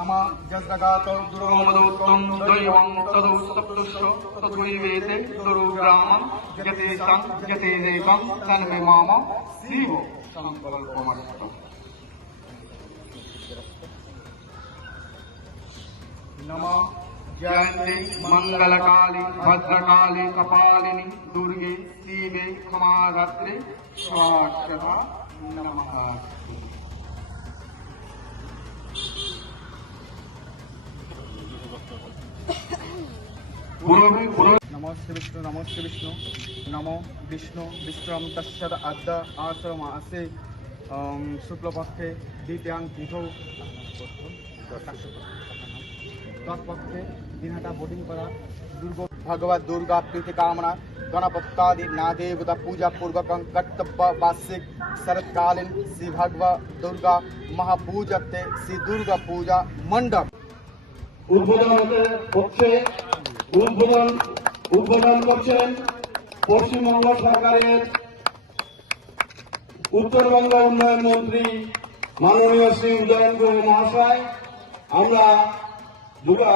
नम जस्रगात रोमदोत्तं दैवं तदौ सप्तुष्ट तथैवेते दुरुग्रामं यतेषां यतेनेकं तन्मे माम शिव सङ्कल्पमस्तु नम जयन्ती मङ्गलकाली भद्रकाली कपालिनी दुर्गे शिवे क्षमाधात्रे स्वाक्षता नमः নম শ্রীবিষ্ণু নম শ্রীবিষ্ণু নম বিষ্ণু বিষ্ণম তস্যদ আদ্য আশ্রম আসে শুক্লপক্ষে দ্বিতীয়াং তিথ। তৎপক্ষে দিনহাটা বোটিং করা দুর্গ ভগবত দুর্গা প্রীতি কামনা গণপত্তাদি না দেবতা পূজা পূর্বক কর্তব্য বার্ষিক শরৎকালীন শ্রী ভগব দুর্গা মহাপূজতে শ্রী দুর্গা পূজা মণ্ডপ। উদ্বোধন হচ্ছে উদ্বোধন উদ্বোধন করছেন পশ্চিমবঙ্গ সরকারের উত্তরবঙ্গ উন্নয়ন মন্ত্রী মাননীয় শ্রী উদয়ন গুহ মহাশয়। আমরা দুর্গা,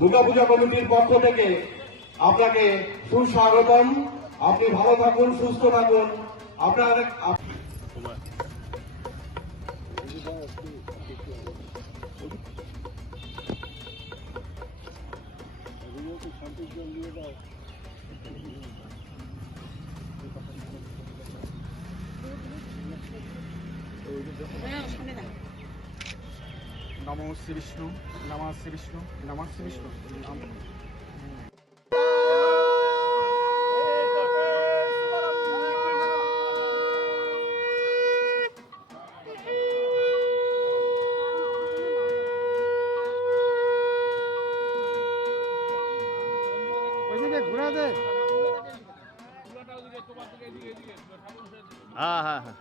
দুর্গাপূজা কমিটির পক্ষ থেকে আপনাকে সুস্বাগতম। আপনি ভালো থাকুন, সুস্থ থাকুন। আপনার নমো শ্রী বিষ্ণু নম শ্রী বিষ্ণু নম শ্রী বিষ্ণু ওইদিকে ঘুরা দে। হ্যাঁ হ্যাঁ হ্যাঁ।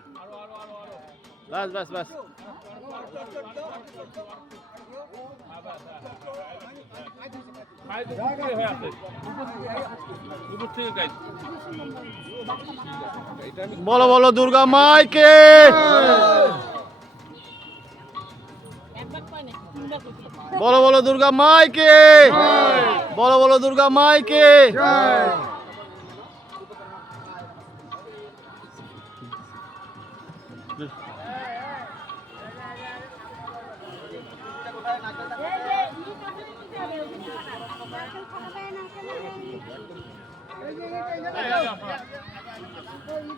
বাস বাস বাস। বলো বলো দুর্গা মাইকে। বলো বলো দুর্গা মাইকে। বলো বলো দুর্গা মাইকে।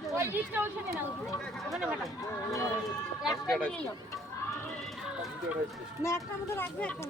ওই ওখানে একটা নিয়ে না একটা মতো রাখবে একটা